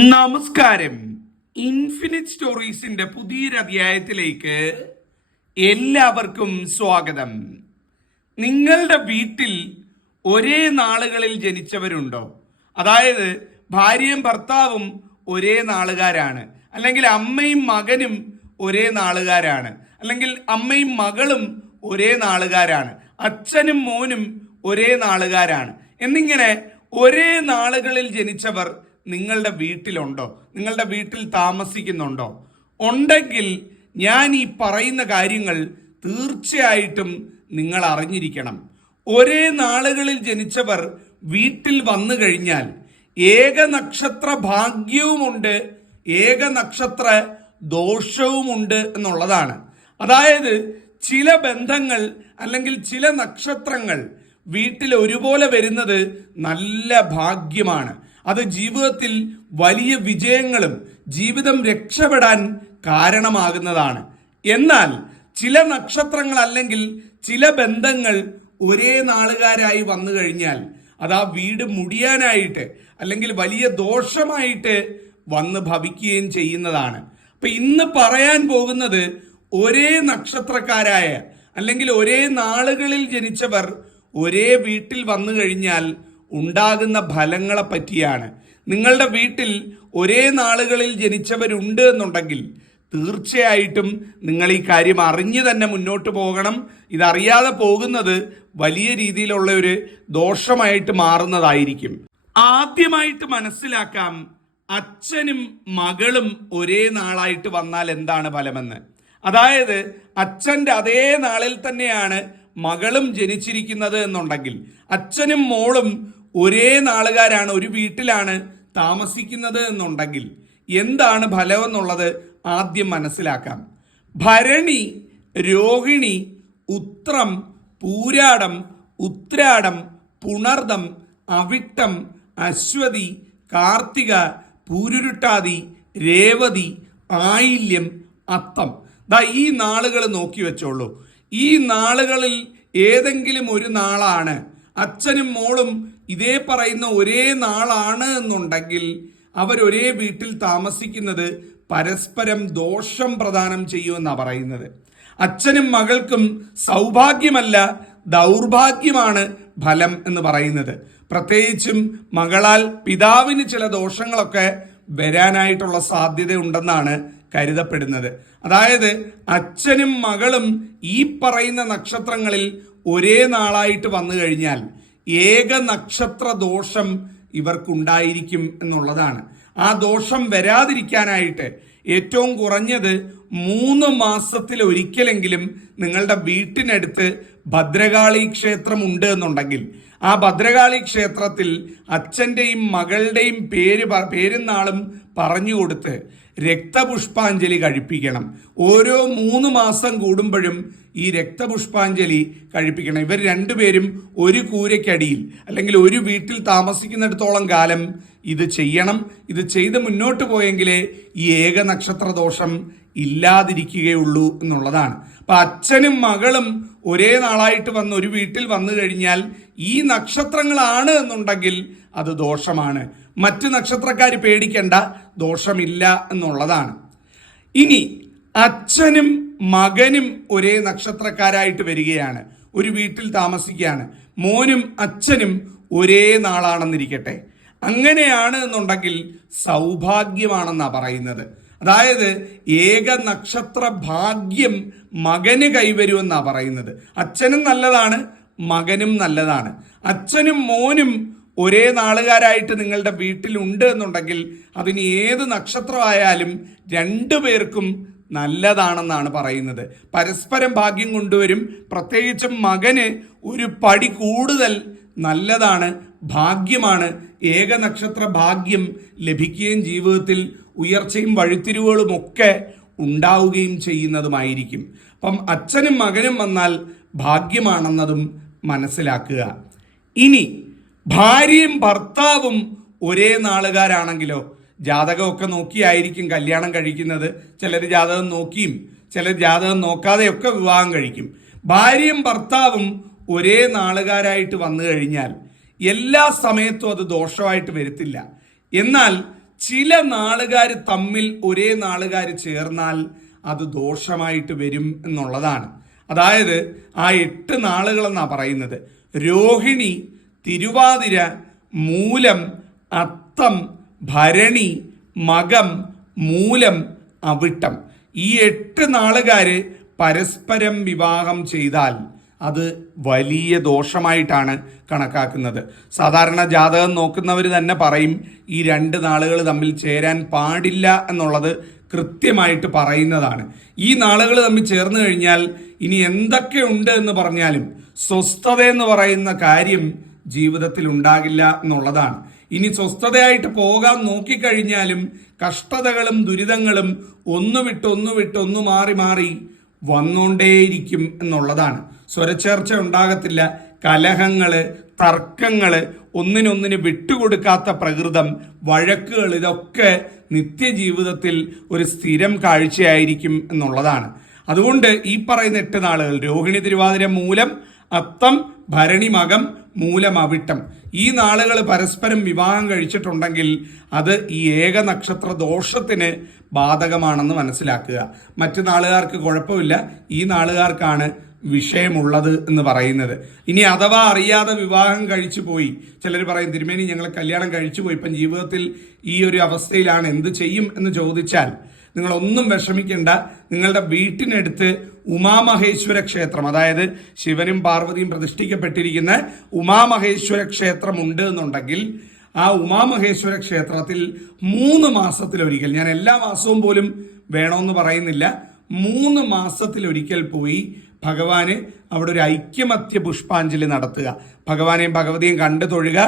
നമസ്കാരം. ഇൻഫിനിറ്റ് സ്റ്റോറീസിന്റെ പുതിയൊരു അധ്യായത്തിലേക്ക് എല്ലാവർക്കും സ്വാഗതം. നിങ്ങളുടെ വീട്ടിൽ ഒരേ നാളുകളിൽ ജനിച്ചവരുണ്ടോ? അതായത് ഭാര്യയും ഭർത്താവും ഒരേ നാളുകാരാണ്, അല്ലെങ്കിൽ അമ്മയും മകനും ഒരേ നാളുകാരാണ്, അല്ലെങ്കിൽ അമ്മയും മകളും ഒരേ നാളുകാരാണ്, അച്ഛനും മോനും ഒരേ നാളുകാരാണ് എന്നിങ്ങനെ ഒരേ നാളുകളിൽ ജനിച്ചവർ നിങ്ങളുടെ വീട്ടിലുണ്ടോ? നിങ്ങളുടെ വീട്ടിൽ താമസിക്കുന്നുണ്ടോ? ഉണ്ടെങ്കിൽ ഞാൻ ഈ പറയുന്ന കാര്യങ്ങൾ തീർച്ചയായിട്ടും നിങ്ങൾ അറിഞ്ഞിരിക്കണം. ഒരേ നാളുകളിൽ ജനിച്ചവർ വീട്ടിൽ വന്നു കഴിഞ്ഞാൽ ഏക നക്ഷത്ര ഭാഗ്യവുമുണ്ട്, ഏക നക്ഷത്ര ദോഷവുമുണ്ട് എന്നുള്ളതാണ്. അതായത് ചില ബന്ധങ്ങൾ അല്ലെങ്കിൽ ചില നക്ഷത്രങ്ങൾ വീട്ടിൽ ഒരുപോലെ വരുന്നത് നല്ല ഭാഗ്യമാണ്. അത് ജീവിതത്തിൽ വലിയ വിജയങ്ങളും ജീവിതം രക്ഷപ്പെടാൻ കാരണമാകുന്നതാണ്. എന്നാൽ ചില നക്ഷത്രങ്ങൾ അല്ലെങ്കിൽ ചില ബന്ധങ്ങൾ ഒരേ നാളുകാരായി വന്നു കഴിഞ്ഞാൽ അത് ആ വീട് മുടിയാനായിട്ട് അല്ലെങ്കിൽ വലിയ ദോഷമായിട്ട് വന്ന് ഭവിക്കുകയും ചെയ്യുന്നതാണ്. അപ്പൊ ഇന്ന് പറയാൻ പോകുന്നത് ഒരേ നക്ഷത്രക്കാരായ അല്ലെങ്കിൽ ഒരേ നാളുകളിൽ ജനിച്ചവർ ഒരേ വീട്ടിൽ വന്നു കഴിഞ്ഞാൽ ഉണ്ടാകുന്ന ഫലങ്ങളെ പറ്റിയാണ്. നിങ്ങളുടെ വീട്ടിൽ ഒരേ നാളുകളിൽ ജനിച്ചവരുണ്ട് എന്നുണ്ടെങ്കിൽ തീർച്ചയായിട്ടും നിങ്ങൾ ഈ കാര്യം അറിഞ്ഞു തന്നെ മുന്നോട്ട് പോകണം. ഇതറിയാതെ പോകുന്നത് വലിയ രീതിയിലുള്ള ഒരു ദോഷമായിട്ട് മാറുന്നതായിരിക്കും. ആദ്യമായിട്ട് മനസ്സിലാക്കാം, അച്ഛനും മകളും ഒരേ നാളായിട്ട് വന്നാൽ എന്താണ് ഫലമെന്ന്. അതായത് അച്ഛൻ്റെ അതേ നാളിൽ തന്നെയാണ് മകളും ജനിച്ചിരിക്കുന്നത് എന്നുണ്ടെങ്കിൽ, അച്ഛനും മോളും ഒരേ നാളുകാരാണ്, ഒരു വീട്ടിലാണ് താമസിക്കുന്നത് എന്നുണ്ടെങ്കിൽ എന്താണ് ഫലം എന്നുള്ളത് ആദ്യം മനസ്സിലാക്കാം. ഭരണി, രോഹിണി, ഉത്രം, പൂരാടം, ഉത്രാടം, പുണർദം, അവിട്ടം, അശ്വതി, കാർത്തിക, പൂരുരുട്ടാതി, രേവതി, ആയില്യം, അത്തം. ഈ നാളുകൾ നോക്കി വെച്ചോളൂ. ഈ നാളുകളിൽ ഏതെങ്കിലും ഒരു നാളാണ് അച്ഛനും മോളും ഇതേ പറയുന്ന ഒരേ നാളാണ് എന്നുണ്ടെങ്കിൽ അവരൊരേ വീട്ടിൽ താമസിക്കുന്നത് പരസ്പരം ദോഷം പ്രദാനം ചെയ്യുമെന്നാണ് പറയുന്നത്. അച്ഛനും മകൾക്കും സൗഭാഗ്യമല്ല ദൗർഭാഗ്യമാണ് ഫലം എന്ന് പറയുന്നത്. പ്രത്യേകിച്ചും മകളാൽ പിതാവിന് ചില ദോഷങ്ങളൊക്കെ വരാനായിട്ടുള്ള സാധ്യത ഉണ്ടെന്നാണ് കരുതപ്പെടുന്നത്. അതായത് അച്ഛനും മകളും ഈ പറയുന്ന നക്ഷത്രങ്ങളിൽ ഒരേ നാളായിട്ട് വന്നു കഴിഞ്ഞാൽ ഏക നക്ഷത്ര ദോഷം ഇവർക്കുണ്ടായിരിക്കും എന്നുള്ളതാണ്. ആ ദോഷം വരാതിരിക്കാനായിട്ട് ഏറ്റവും കുറഞ്ഞത് 3 മാസത്തിൽ ഒരിക്കലെങ്കിലും നിങ്ങളുടെ വീട്ടിനടുത്ത് ഭദ്രകാളി ക്ഷേത്രം ഉണ്ട് എന്നുണ്ടെങ്കിൽ ആ ഭദ്രകാളി ക്ഷേത്രത്തിൽ അച്ഛൻ്റെയും മകളുടെയും പേരും നാളും പറഞ്ഞു കൊടുത്ത് രക്തപുഷ്പാഞ്ജലി കഴിപ്പിക്കണം. ഓരോ 3 മാസം കൂടുമ്പോഴും ഈ രക്തപുഷ്പാഞ്ജലി കഴിപ്പിക്കണം. ഇവർ രണ്ടുപേരും ഒരു കൂരയ്ക്കടിയിൽ അല്ലെങ്കിൽ ഒരു വീട്ടിൽ താമസിക്കുന്നിടത്തോളം കാലം ഇത് ചെയ്യണം. ഇത് ചെയ്ത് മുന്നോട്ട് പോയെങ്കിലേ ഈ ഏക നക്ഷത്ര ദോഷം ഇല്ലാതിരിക്കുകയുള്ളൂ എന്നുള്ളതാണ്. അപ്പൊ അച്ഛനും മകളും ഒരേ നാളായിട്ട് വന്ന് ഒരു വീട്ടിൽ വന്നു കഴിഞ്ഞാൽ ഈ നക്ഷത്രങ്ങളാണ് എന്നുണ്ടെങ്കിൽ അത് ദോഷമാണ്. മറ്റു നക്ഷത്രക്കാർ പേടിക്കേണ്ട, ദോഷമില്ല എന്നുള്ളതാണ്. ഇനി അച്ഛനും മകനും ഒരേ നക്ഷത്രക്കാരായിട്ട് വരികയാണ്, ഒരു വീട്ടിൽ താമസിക്കുകയാണ്, മോനും അച്ഛനും ഒരേ നാളാണെന്നിരിക്കട്ടെ. അങ്ങനെയാണ് എന്നുണ്ടെങ്കിൽ സൗഭാഗ്യമാണെന്നാണ് പറയുന്നത്. അതായത് ഏക നക്ഷത്ര ഭാഗ്യം മകന് കൈവരുമെന്നാണ് പറയുന്നത്. അച്ഛനും നല്ലതാണ്, മകനും നല്ലതാണ്. അച്ഛനും മോനും ഒരേ നാളുകാരായിട്ട് നിങ്ങളുടെ വീട്ടിലുണ്ട് എന്നുണ്ടെങ്കിൽ അതിന് ഏത് നക്ഷത്രമായാലും രണ്ടുപേർക്കും നല്ലതാണെന്നാണ് പറയുന്നത്. പരസ്പരം ഭാഗ്യം കൊണ്ടുവരും. പ്രത്യേകിച്ചും മകന് ഒരു പടി കൂടുതൽ നല്ലതാണ്, ഭാഗ്യമാണ്. ഏക നക്ഷത്ര ഭാഗ്യം ലഭിക്കുകയും ജീവിതത്തിൽ ഉയർച്ചയും വഴിത്തിരിവുകളും ഒക്കെ ഉണ്ടാവുകയും ചെയ്യുന്നതുമായിരിക്കും. അപ്പം അച്ഛനും മകനും വന്നാൽ ഭാഗ്യമാണെന്നതും മനസ്സിലാക്കുക. ഇനി ഭാര്യയും ഭർത്താവും ഒരേ നാളുകാരാണെങ്കിലോ? ജാതകമൊക്കെ നോക്കിയായിരിക്കും കല്യാണം കഴിക്കുന്നത്. ചിലർ ജാതകം നോക്കിയും ചിലർ ജാതകം നോക്കാതെയൊക്കെ വിവാഹം കഴിക്കും. ഭാര്യയും ഭർത്താവും ഒരേ നാളുകാരായിട്ട് വന്നു കഴിഞ്ഞാൽ എല്ലാ സമയത്തും അത് ദോഷമായിട്ട് വരത്തില്ല. എന്നാൽ ചില നാളുകാർ തമ്മിൽ ഒരേ നാളുകാർ ചേർന്നാൽ അത് ദോഷമായിട്ട് വരും എന്നുള്ളതാണ്. അതായത് ആ 8 നാളുകളെന്നാ പറയുന്നത്. രോഹിണി, തിരുവാതിര, മൂലം, അത്തം, ഭരണി, മകം, മൂലം, അവിട്ടം. ഈ 8 നാളുകാര് പരസ്പരം വിവാഹം ചെയ്താൽ അത് വലിയ ദോഷമായിട്ടാണ് കണക്കാക്കുന്നത്. സാധാരണ ജാതകം നോക്കുന്നവർ തന്നെ പറയും ഈ 2 നാളുകൾ തമ്മിൽ ചേരാൻ പാടില്ല എന്നുള്ളത് കൃത്യമായിട്ട് പറയുന്നതാണ്. ഈ നാളുകൾ തമ്മിൽ ചേർന്ന് കഴിഞ്ഞാൽ ഇനി എന്തൊക്കെ ഉണ്ട് എന്ന് പറഞ്ഞാലും സ്വസ്ഥത എന്ന് പറയുന്ന കാര്യം ജീവിതത്തിൽ ഉണ്ടാകില്ല എന്നുള്ളതാണ്. ഇനി സ്വസ്ഥതയായിട്ട് പോകാൻ നോക്കിക്കഴിഞ്ഞാലും കഷ്ടതകളും ദുരിതങ്ങളും ഒന്ന് മാറി മാറി വന്നുകൊണ്ടേയിരിക്കും എന്നുള്ളതാണ്. സ്വരച്ചേർച്ച ഉണ്ടാകത്തില്ല, കലഹങ്ങള്, തർക്കങ്ങള്, ഒന്നിനൊന്നിന് വിട്ടുകൊടുക്കാത്ത പ്രകൃതം, വഴക്കുകൾ, ഇതൊക്കെ നിത്യജീവിതത്തിൽ ഒരു സ്ഥിരം കാഴ്ചയായിരിക്കും എന്നുള്ളതാണ്. അതുകൊണ്ട് ഈ പറയുന്ന 8 നാളുകൾ രോഹിണി, തിരുവാതിര, മൂലം, അത്തം, ഭരണി, മകം, മൂലം, അവിട്ടം, ഈ നാളുകൾ പരസ്പരം വിവാഹം കഴിച്ചിട്ടുണ്ടെങ്കിൽ അത് ഈ ഏക നക്ഷത്ര ദോഷത്തിന് ബാധകമാണെന്ന് മനസ്സിലാക്കുക. മറ്റു നാളുകാർക്ക് കുഴപ്പമില്ല, ഈ നാളുകാർക്കാണ് വിഷയമുള്ളത് എന്ന് പറയുന്നത്. ഇനി അഥവാ അറിയാതെ വിവാഹം കഴിച്ചു പോയി, ചിലർ പറയും തിരുമേനി ഞങ്ങൾ കല്യാണം കഴിച്ചു പോയി, ഇപ്പം ജീവിതത്തിൽ ഈ ഒരു അവസ്ഥയിലാണ്, എന്ത് ചെയ്യും എന്ന് ചോദിച്ചാൽ നിങ്ങളൊന്നും വിഷമിക്കേണ്ട. നിങ്ങളുടെ വീട്ടിനടുത്ത് ഉമാമഹേശ്വര ക്ഷേത്രം, അതായത് ശിവനും പാർവതിയും പ്രതിഷ്ഠിക്കപ്പെട്ടിരിക്കുന്ന ഉമാമഹേശ്വര ക്ഷേത്രം ഉണ്ട് എന്നുണ്ടെങ്കിൽ ആ ഉമാമഹേശ്വര ക്ഷേത്രത്തിൽ 3 മാസത്തിലൊരിക്കൽ, ഞാൻ എല്ലാ മാസവും പോലും വേണമെന്ന് പറയുന്നില്ല, 3 മാസത്തിലൊരിക്കൽ പോയി ഭഗവാന് അവിടെ ഒരു ഐക്യമത്യ പുഷ്പാഞ്ജലി നടത്തുക. ഭഗവാനെയും ഭഗവതിയും കണ്ടു തൊഴുക.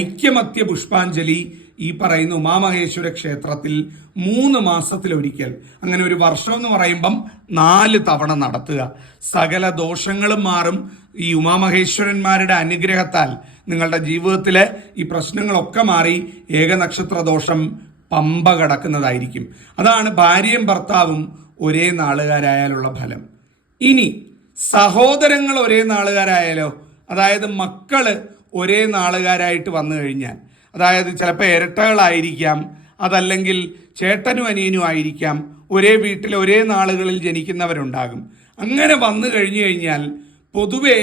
ഐക്യമത്യ പുഷ്പാഞ്ജലി ഈ പറയുന്ന ഉമാമഹേശ്വര ക്ഷേത്രത്തിൽ 3 മാസത്തിലൊരിക്കൽ, അങ്ങനെ ഒരു വർഷം എന്ന് പറയുമ്പം 4 തവണ നടത്തുക. സകല ദോഷങ്ങളും മാറും. ഈ ഉമാമഹേശ്വരന്മാരുടെ അനുഗ്രഹത്താൽ നിങ്ങളുടെ ജീവിതത്തിലെ ഈ പ്രശ്നങ്ങളൊക്കെ മാറി ഏകനക്ഷത്ര ദോഷം പമ്പ കടക്കുന്നതായിരിക്കും. അതാണ് ഭാര്യയും ഭർത്താവും ഒരേ നാളുകാരായാലുള്ള ഫലം. ഇനി സഹോദരങ്ങൾ ഒരേ നാളുകാരായാലോ, അതായത് മക്കള് ഒരേ നാളുകാരായിട്ട് വന്നു കഴിഞ്ഞാൽ, അതായത് ചിലപ്പോൾ ഇരട്ടകളായിരിക്കാം, അതല്ലെങ്കിൽ ചേട്ടനും അനിയനും ആയിരിക്കാം, ഒരേ വീട്ടിൽ ഒരേ നാളുകളിൽ ജനിക്കുന്നവരുണ്ടാകും. അങ്ങനെ വന്നു കഴിഞ്ഞു കഴിഞ്ഞാൽ പൊതുവെ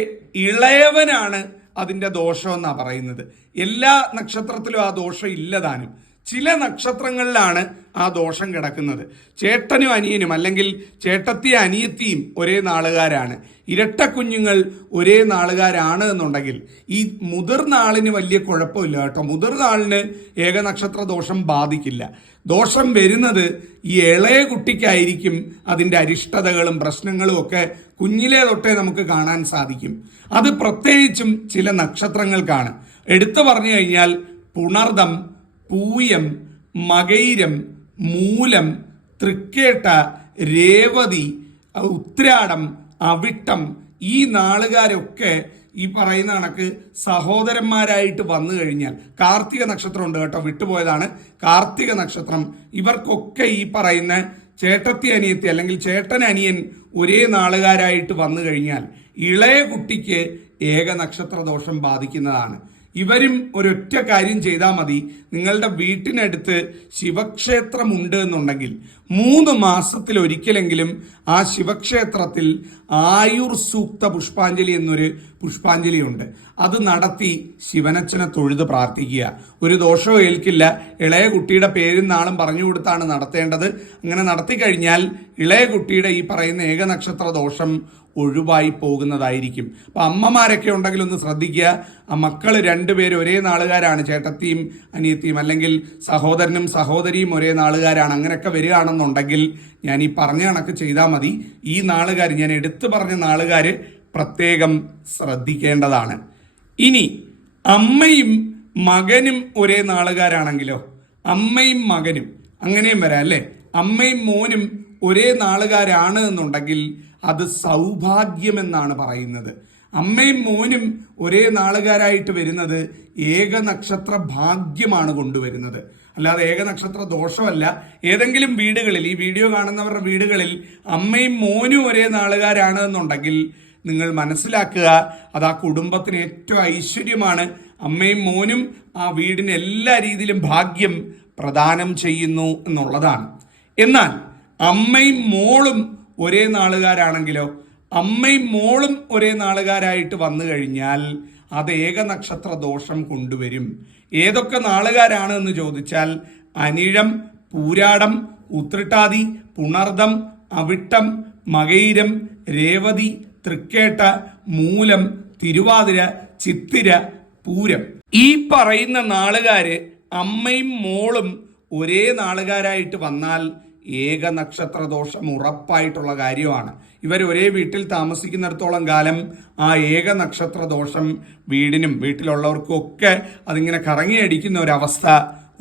ഇളയവനാണ് അതിൻ്റെ ദോഷമെന്നാണ് പറയുന്നത്. എല്ലാ നക്ഷത്രത്തിലും ആ ദോഷം ഇല്ലതാനും. ചില നക്ഷത്രങ്ങളിലാണ് ആ ദോഷം കിടക്കുന്നത്. ചേട്ടനും അനിയനും അല്ലെങ്കിൽ ചേട്ടത്തിയും അനിയത്തിയും ഒരേ നാളുകാരാണ്, ഇരട്ട കുഞ്ഞുങ്ങൾ ഒരേ നാളുകാരാണ് എന്നുണ്ടെങ്കിൽ ഈ മുതിർന്ന ആളിന് വലിയ കുഴപ്പമില്ല കേട്ടോ. മുതിർന്ന ആളിന് ഏകനക്ഷത്ര ദോഷം ബാധിക്കില്ല. ദോഷം വരുന്നത് ഈ ഇളയ കുട്ടിക്കായിരിക്കും. അതിൻ്റെ അരിഷ്ടതകളും പ്രശ്നങ്ങളും ഒക്കെ കുഞ്ഞിലേ തൊട്ടേ നമുക്ക് കാണാൻ സാധിക്കും. അത് പ്രത്യേകിച്ചും ചില നക്ഷത്രങ്ങൾക്കാണ്. എടുത്തു പറഞ്ഞു കഴിഞ്ഞാൽ പുണർദം, പൂയം, മകയിരം, മൂലം, തൃക്കേട്ട, രേവതി, ഉത്രാടം, അവിട്ടം, ഈ നാളുകാരൊക്കെ ഈ പറയുന്ന കണക്ക് സഹോദരന്മാരായിട്ട് വന്നു കഴിഞ്ഞാൽ, കാർത്തിക നക്ഷത്രം ഉണ്ട് കേട്ടോ, വിട്ടുപോയതാണ് കാർത്തിക നക്ഷത്രം. ഇവർക്കൊക്കെ ഈ പറയുന്ന ചേട്ടത്തി അനിയത്തി അല്ലെങ്കിൽ ചേട്ടൻ അനിയൻ ഒരേ നാളുകാരായിട്ട് വന്നു കഴിഞ്ഞാൽ ഇളയ കുട്ടിക്ക് ഏക നക്ഷത്ര ദോഷം ബാധിക്കുന്നതാണ്. ഇവരും ഒരൊറ്റ കാര്യം ചെയ്താൽ മതി. നിങ്ങളുടെ വീട്ടിനടുത്ത് ശിവക്ഷേത്രം ഉണ്ട് എന്നുണ്ടെങ്കിൽ 3 മാസത്തിലൊരിക്കലെങ്കിലും ആ ശിവക്ഷേത്രത്തിൽ ആയുർ സൂക്ത പുഷ്പാഞ്ജലി എന്നൊരു പുഷ്പാഞ്ജലി ഉണ്ട്. അത് നടത്തി ശിവനച്ഛനെ തൊഴുത് പ്രാർത്ഥിക്കുക. ഒരു ദോഷവും ഏൽക്കില്ല. ഇളയ കുട്ടിയുടെ പേരും നാളും പറഞ്ഞു കൊടുത്താണ് നടത്തേണ്ടത്. അങ്ങനെ നടത്തി കഴിഞ്ഞാൽ ഇളയ കുട്ടിയുടെ ഈ പറയുന്ന ഏകനക്ഷത്ര ദോഷം ഒഴിവായി പോകുന്നതായിരിക്കും. അപ്പൊ അമ്മമാരൊക്കെ ഉണ്ടെങ്കിൽ ഒന്ന് ശ്രദ്ധിക്കുക. ആ മക്കൾ 2 പേര് ഒരേ നാളുകാരാണ്, ചേട്ടത്തിയും അനിയത്തിയും, അല്ലെങ്കിൽ സഹോദരനും സഹോദരിയും ഒരേ നാളുകാരാണ്, അങ്ങനെയൊക്കെ വരികയാണെന്നുണ്ടെങ്കിൽ ഞാൻ ഈ പറഞ്ഞ കണക്ക് ചെയ്താൽ മതി. ഈ നാളുകാർ, ഞാൻ എടുത്തു പറഞ്ഞ നാളുകാർ പ്രത്യേകം ശ്രദ്ധിക്കേണ്ടതാണ്. ഇനി അമ്മയും മകനും ഒരേ നാളുകാരാണെങ്കിലോ, അമ്മയും മകനും അങ്ങനെയും വരാം അല്ലേ. അമ്മയും മോനും ഒരേ നാളുകാരാണ് എന്നുണ്ടെങ്കിൽ അത് സൗഭാഗ്യമെന്നാണ് പറയുന്നത്. അമ്മയും മോനും ഒരേ നാളുകാരായിട്ട് വരുന്നത് ഏകനക്ഷത്ര ഭാഗ്യമാണ് കൊണ്ടുവരുന്നത്, അല്ലാതെ ഏകനക്ഷത്ര ദോഷമല്ല. ഏതെങ്കിലും വീടുകളിൽ, ഈ വീഡിയോ കാണുന്നവരുടെ വീടുകളിൽ അമ്മയും മോനും ഒരേ നാളുകാരാണ് എന്നുണ്ടെങ്കിൽ നിങ്ങൾ മനസ്സിലാക്കുക, അത് ആ കുടുംബത്തിന് ഏറ്റവും ഐശ്വര്യമാണ്. അമ്മയും മോനും ആ വീടിന് എല്ലാ രീതിയിലും ഭാഗ്യം പ്രദാനം ചെയ്യുന്നു എന്നുള്ളതാണ്. എന്നാൽ അമ്മയും മോളും ഒരേ നാളുകാരാണെങ്കിലോ, അമ്മയും മോളും ഒരേ നാളുകാരായിട്ട് വന്നു കഴിഞ്ഞാൽ അത് ഏകനക്ഷത്ര ദോഷം കൊണ്ടുവരും. ഏതൊക്കെ നാളുകാരാണ് എന്ന് ചോദിച്ചാൽ അനിഴം, പൂരാടം, ഉത്രട്ടാതി, പുണർദം, അവിട്ടം, മകയിരം, രേവതി, തൃക്കേട്ട, മൂലം, തിരുവാതിര, ചിത്തിര, പൂരം. ഈ പറയുന്ന നാളുകാര് അമ്മയും മോളും ഒരേ നാളുകാരായിട്ട് വന്നാൽ ഏകനക്ഷത്ര ദോഷം ഉറപ്പായിട്ടുള്ള കാര്യമാണ്. ഇവർ ഒരേ വീട്ടിൽ താമസിക്കുന്നിടത്തോളം കാലം ആ ഏകനക്ഷത്ര ദോഷം വീടിനും വീട്ടിലുള്ളവർക്കും ഒക്കെ അതിങ്ങനെ കറങ്ങിയടിക്കുന്ന ഒരവസ്ഥ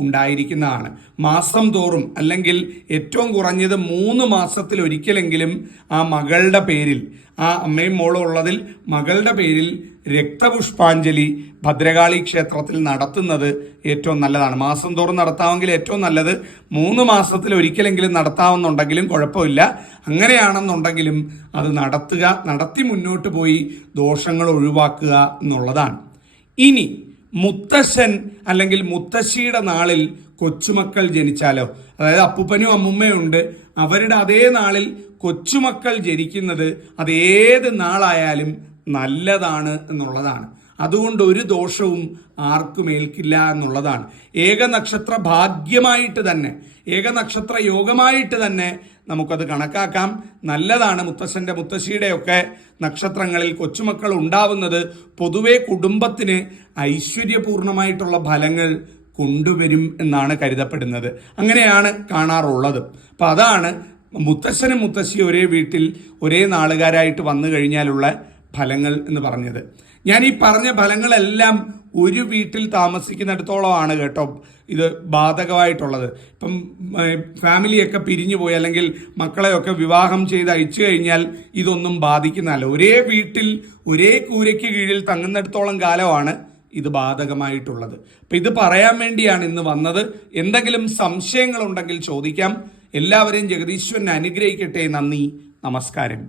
ഉണ്ടായിരിക്കുന്നതാണ്. മാസം തോറും അല്ലെങ്കിൽ ഏറ്റവും കുറഞ്ഞത് 3 മാസത്തിൽ ഒരിക്കലെങ്കിലും ആ മകളുടെ പേരിൽ, ആ അമ്മയും മോളും ഉള്ളതിൽ മകളുടെ പേരിൽ രക്തപുഷ്പാഞ്ജലി ഭദ്രകാളി ക്ഷേത്രത്തിൽ നടത്തുന്നത് ഏറ്റവും നല്ലതാണ്. മാസം തോറും നടത്താമെങ്കിൽ ഏറ്റവും നല്ലത്, 3 മാസത്തിൽ ഒരിക്കലെങ്കിലും നടത്താമെന്നുണ്ടെങ്കിലും കുഴപ്പമില്ല. അങ്ങനെയാണെന്നുണ്ടെങ്കിലും അത് നടത്തുക, നടത്തി മുന്നോട്ട് പോയി ദോഷങ്ങൾ ഒഴിവാക്കുക എന്നുള്ളതാണ്. ഇനി മുത്തശ്ശൻ അല്ലെങ്കിൽ മുത്തശ്ശിയുടെ നാളിൽ കൊച്ചുമക്കൾ ജനിച്ചാലോ, അതായത് അപ്പൂപ്പനും അമ്മുമ്മയും ഉണ്ട്, അവരുടെ അതേ നാളിൽ കൊച്ചുമക്കൾ ജനിക്കുന്നത് അതേത് നാളായാലും നല്ലതാണ് എന്നുള്ളതാണ്. അതുകൊണ്ട് ഒരു ദോഷവും ആർക്കും ഏൽക്കില്ല എന്നുള്ളതാണ്. ഏകനക്ഷത്ര ഭാഗ്യമായിട്ട് തന്നെ, ഏകനക്ഷത്ര യോഗമായിട്ട് തന്നെ നമുക്കത് കണക്കാക്കാം. നല്ലതാണ്. മുത്തശ്ശന്റെ മുത്തശ്ശിയുടെ ഒക്കെ നക്ഷത്രങ്ങളിൽ കൊച്ചുമക്കൾ ഉണ്ടാവുന്നത് പൊതുവെ കുടുംബത്തിന് ഐശ്വര്യപൂർണമായിട്ടുള്ള ഫലങ്ങൾ കൊണ്ടുവരും എന്നാണ് കരുതപ്പെടുന്നത്. അങ്ങനെയാണ് കാണാറുള്ളത്. അപ്പൊ അതാണ് മുത്തശ്ശനും മുത്തശ്ശിയും ഒരേ വീട്ടിൽ ഒരേ നാളുകാരായിട്ട് വന്നു കഴിഞ്ഞാലുള്ള ഫലങ്ങൾ എന്ന് പറഞ്ഞത്. ഞാൻ ഈ പറഞ്ഞ ഫലങ്ങളെല്ലാം ഒരു വീട്ടിൽ താമസിക്കുന്നിടത്തോളമാണ് കേട്ടോ ഇത് ബാധകമായിട്ടുള്ളത്. ഇപ്പം ഫാമിലിയൊക്കെ പിരിഞ്ഞു പോയി അല്ലെങ്കിൽ മക്കളെയൊക്കെ വിവാഹം ചെയ്ത് അയച്ചു കഴിഞ്ഞാൽ ഇതൊന്നും ബാധിക്കുന്നതല്ല. ഒരേ വീട്ടിൽ ഒരേ കൂരയ്ക്ക് കീഴിൽ തങ്ങുന്നിടത്തോളം കാലമാണ് ഇത് ബാധകമായിട്ടുള്ളത്. അപ്പം ഇത് പറയാൻ വേണ്ടിയാണ് ഇന്ന് വന്നത്. എന്തെങ്കിലും സംശയങ്ങളുണ്ടെങ്കിൽ ചോദിക്കാം. എല്ലാവരെയും ജഗദീശ്വരൻ അനുഗ്രഹിക്കട്ടെ. നന്ദി, നമസ്കാരം.